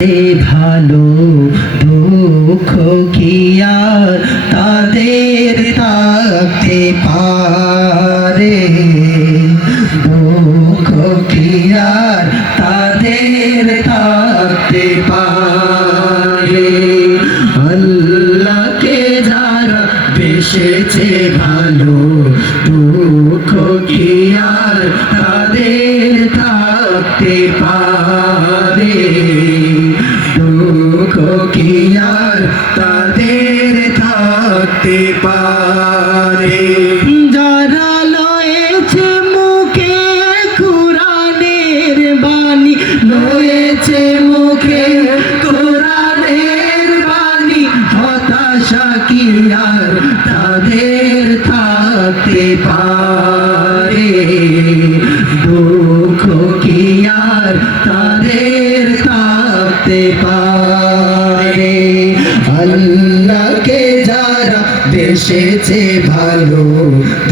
ভালো দুঃখ কি আর তাদের থাকতে পারে, দুঃখ কি আর তাদের থাকতে পারে। আল্লাহকে যারা বেসেছে ভালো, দুঃখ কি আর তাদের থাকতে পারে, দুঃখ কি আর তাদের থাকতে পারে। যারা লয়েছে মুখে কুরআনের বাণী, লয়েছে মুখে কুরআনের বাণী, হতাশা কি আর তাদের থাকতে পারে, দুঃখ কি আর তাদের থাকতে পারে। আল্লাহকে যারা বেসেছে ভালো,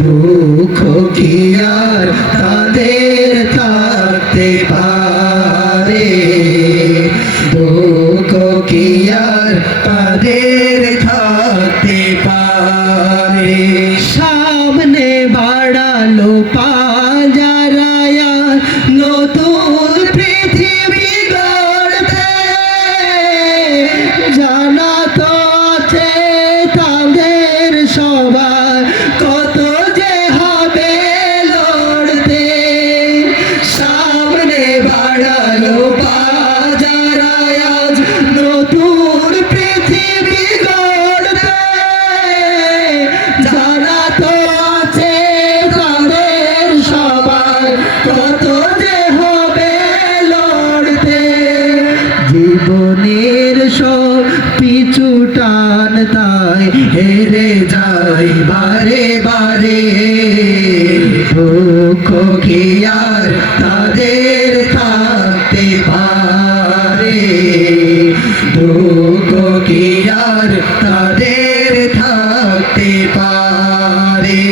দুঃখ কি আর তাদের থাকতে পারে, দুঃখ কি আর তাদের থাকতে পারে। সামনে বাড়ালো পাজারায়া নতুন পৃথিবী গড়তে, জানা তো আছে তাদের সবার কত যে হবে লড়তে। সামনে বাড়ালো পাজারায়া নতুন পৃথিবী গড়তে, জানা তো আছে তাদের সবার কত যে হবে লড়তে। জীবনের সব পিছু টান তাই হেরে যায় বারে বারে, দুঃখ কি আর তাদের থাকতে পারে, দুঃখ কি আর তাদের থাকতে পারে।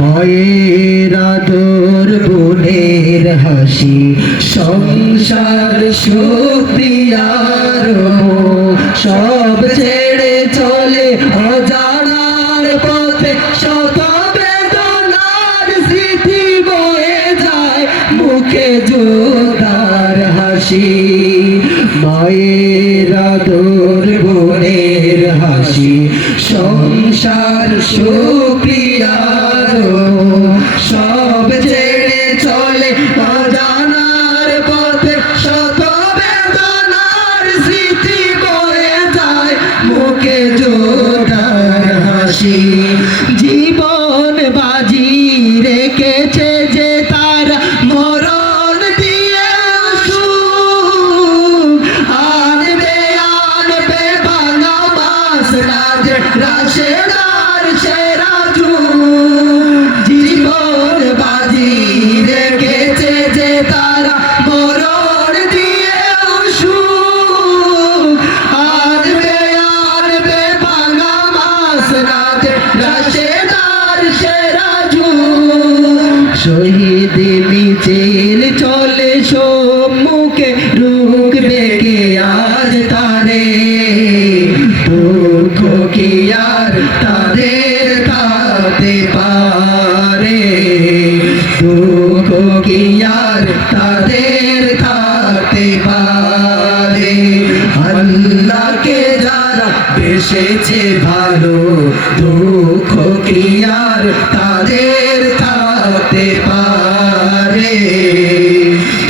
মায়ের আদর বোনের হাসি সংসার সুপ্রিয়ার সব ছেড়ে চলে অজানার পথে, শত বেদনার স্মৃতি বয়ে যায় মুখে জোদার হাসি। মায়ের আদর বোনের হাসি সংসার সুপ্রিয়ার সব ছেড়ে চলে অজানার পথে, শত বেদনার স্মৃতি বয়ে যায় মুখে জোদার হাসি। জীবন বাজি রেখেছে যে তারা মরণ দিয়ে সুখ, আনবে আনবে ভাঙা মাস রাজ রাশেদার সেরা যুগ। জীবন বাজি রেখেছে যে তারা মরণ দিয়ে সুখ, আনবে আনবে ভাঙা মাস রাজ রাশেদার সেরা যুগ। শহীদ মিছিল চলে সম্মুখে, রুখবে কে আজ তারে, দুঃখ কি আর তাদের থাকতে পারে, দুঃখ কি আর তাদের থাকতে পারে। আল্লাহকে যারা বেসেছে ভালো, দুঃখ কি আর তাদের থাকতে পারে,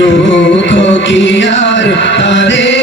দুঃখ কি আর তাদের